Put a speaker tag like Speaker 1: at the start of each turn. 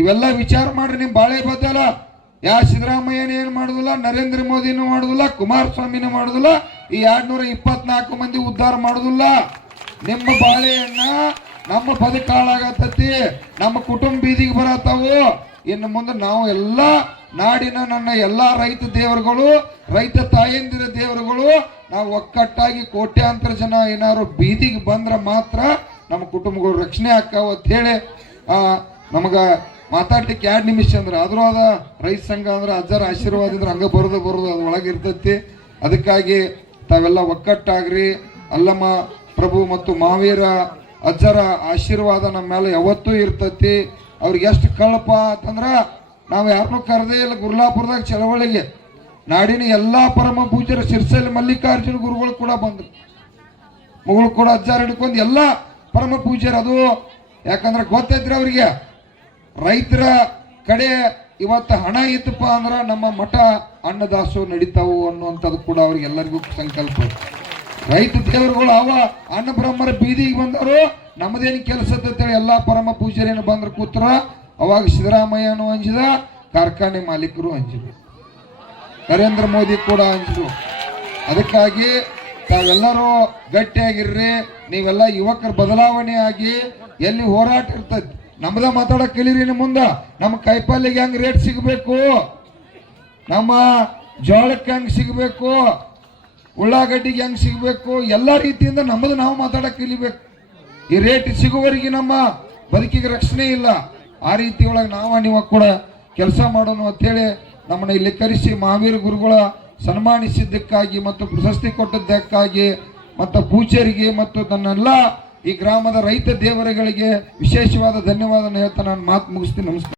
Speaker 1: ಇವೆಲ್ಲ ವಿಚಾರ ಮಾಡ್ರಿ, ನಿಮ್ ಬಾಳೆ ಬದ್ದಲ್ಲ ಯಾ ಸಿದ್ದರಾಮಯ್ಯನ ಏನ್ ಮಾಡುದಿಲ್ಲ, ನರೇಂದ್ರ ಮೋದಿನೂ ಮಾಡುದಿಲ್ಲ, ಕುಮಾರಸ್ವಾಮಿನೂ ಮಾಡುದಿಲ್ಲ, ಈ ಎರಡ್ನೂರ ಇಪ್ಪತ್ನಾಲ್ಕು ಮಂದಿ ಉದ್ಧಾರ ಮಾಡುದಿಲ್ಲ. ನಿಮ್ಮ ಬಾಳೆಯನ್ನ ನಮ್ಮ ಬದುಕಾಳಾಗತ್ತತಿ ನಮ್ಮ ಕುಟುಂಬ ಬೀದಿಗೆ ಬರತ್ತವು. ಇನ್ನು ಮುಂದೆ ನಾವು ಎಲ್ಲ ನಾಡಿನ ನನ್ನ ಎಲ್ಲಾ ರೈತ ದೇವರುಗಳು, ರೈತ ತಾಯಂದಿರ ದೇವರುಗಳು, ನಾವು ಒಕ್ಕಟ್ಟಾಗಿ ಕೋಟ್ಯಾಂತರ ಜನ ಏನಾದ್ರು ಬೀದಿಗೆ ಬಂದ್ರೆ ಮಾತ್ರ ನಮ್ಮ ಕುಟುಂಬಗಳು ರಕ್ಷಣೆ ಅಂತ ಹೇಳಿ ನಮಗ ಮಾತಾಡ್ಲಿಕ್ಕೆ ಎರಡು ನಿಮಿಷ ಅಂದ್ರೆ ಆದ್ರೂ ಅದ ರೈತ ಸಂಘ ಅಂದ್ರೆ ಅಜ್ಜರ ಆಶೀರ್ವಾದ ಇದ್ರೆ ಹಂಗ ಬರೋದು ಬರೋದು ಅದು ಒಳಗೆ ಇರ್ತೈತಿ. ಅದಕ್ಕಾಗಿ ತಾವೆಲ್ಲ ಒಕ್ಕಟ್ಟಾಗ್ರಿ ಅಲ್ಲಮ್ಮ, ಪ್ರಭು ಮತ್ತು ಮಹಾವೀರ ಅಜ್ಜರ ಆಶೀರ್ವಾದ ನಮ್ಮ ಮೇಲೆ ಯಾವತ್ತೂ ಇರ್ತೈತಿ. ಅವ್ರಿಗೆ ಎಷ್ಟು ಕಳಪ ಅಂತಂದ್ರೆ ನಾವು ಯಾರನ್ನೂ ಕರೆದೇ ಇಲ್ಲ ಗುರ್ಲಾಪುರದಾಗ ಚಳವಳಿಗೆ. ನಾಡಿನ ಎಲ್ಲಾ ಪರಮ ಪೂಜರ ಶಿರ್ಸಲ್ಲಿ ಮಲ್ಲಿಕಾರ್ಜುನ ಗುರುಗಳು ಕೂಡ ಬಂದರು. ಮಗಳು ಕೂಡ ಅಜ್ಜಾರ ಹಿಡ್ಕೊಂಡು ಎಲ್ಲ ಪರಮ ಪೂಜ್ಯರು ಅದು. ಯಾಕಂದ್ರೆ ಗೊತ್ತೈತ್ರಿ ಅವ್ರಿಗೆ. ರೈತರ ಕಡೆ ಇವತ್ತು ಹಣ ಇತ್ತಪ್ಪ ಅಂದ್ರೆ ನಮ್ಮ ಮಠ ಅನ್ನದಾಸು ನಡೀತಾವು ಅನ್ನುವಂಥದ್ದು ಕೂಡ ಅವ್ರಿಗೆ ಎಲ್ಲರಿಗೂ ಸಂಕಲ್ಪ. ರೈತ ದೇವರುಗಳು ಅವ ಅನ್ನ ಬ್ರಹ್ಮರ ಬೀದಿಗೆ ಬಂದರು ನಮ್ಮದೇನು ಕೆಲಸ ಅಂತೇಳಿ ಎಲ್ಲಾ ಪರಮ ಪೂಜಾರಿಯನ್ನು ಬಂದ್ರೆ ಕೂತ್ರ ಅವಾಗ ಸಿದ್ದರಾಮಯ್ಯನು ಹಂಚಿದ ಕಾರ್ಖಾನೆ ಮಾಲೀಕರು ಹಂಚಿದ್ರು ನರೇಂದ್ರ ಮೋದಿ ಕೂಡ ಹಂಚಿದ್ರು ಅದಕ್ಕಾಗಿ ತಾವೆಲ್ಲರೂ ಗಟ್ಟಿಯಾಗಿರ್ರಿ, ನೀವೆಲ್ಲ ಯುವಕರ ಬದಲಾವಣೆ ಆಗಿ ಎಲ್ಲಿ ಹೋರಾಟ ಇರ್ತೈತಿ ನಮ್ದ ಮಾತಾಡಕ್ ಕೇಳಿರಿ ಮುಂದೆ ಮುಂದ. ನಮ್ಮ ಕಾಯಿಪಲ್ಯಗೆ ಹೆಂಗ್ ರೇಟ್ ಸಿಗಬೇಕು? ನಮ್ಮ ಜೋಳಕ್ಕೆ ಹೆಂಗ್ ಸಿಗಬೇಕು? ಉಳ್ಳಾಗಡ್ಡಿಗೆ ಹೆಂಗ್ ಸಿಗಬೇಕು? ಎಲ್ಲ ರೀತಿಯಿಂದ ನಮ್ಮದು ನಾವು ಮಾತಾಡಕ್ ಕಲಿಬೇಕು ಈ ರೇಟ್ ಸಿಗುವವರೆಗೆ ನಮ್ಮ ಬದುಕಿಗೆ ರಕ್ಷಣೆ ಇಲ್ಲ. ಆ ರೀತಿ ಒಳಗೆ ನಾವು, ನೀವು ಕೂಡ ಕೆಲಸ ಮಾಡೋಣ ಅಂತೇಳಿ ನಮ್ಮನ್ನ ಇಲ್ಲಿ ಕರೆಸಿ ಮಹಾವೀರ ಗುರುಗಳ ಸನ್ಮಾನಿಸಿದ್ದಕ್ಕಾಗಿ ಮತ್ತು ಪ್ರಶಸ್ತಿ ಕೊಟ್ಟದ್ದಕ್ಕಾಗಿ ಮತ್ತು ಪೂಜರಿಗೆ ಮತ್ತು ನನ್ನೆಲ್ಲ ಈ ಗ್ರಾಮದ ರೈತ ದೇವರುಗಳಿಗೆ ವಿಶೇಷವಾದ ಧನ್ಯವಾದ ಹೇಳ್ತಾ ನಾನು ಮಾತು ಮುಗಿಸ್ತೀನಿ. ನಮಸ್ಕಾರ.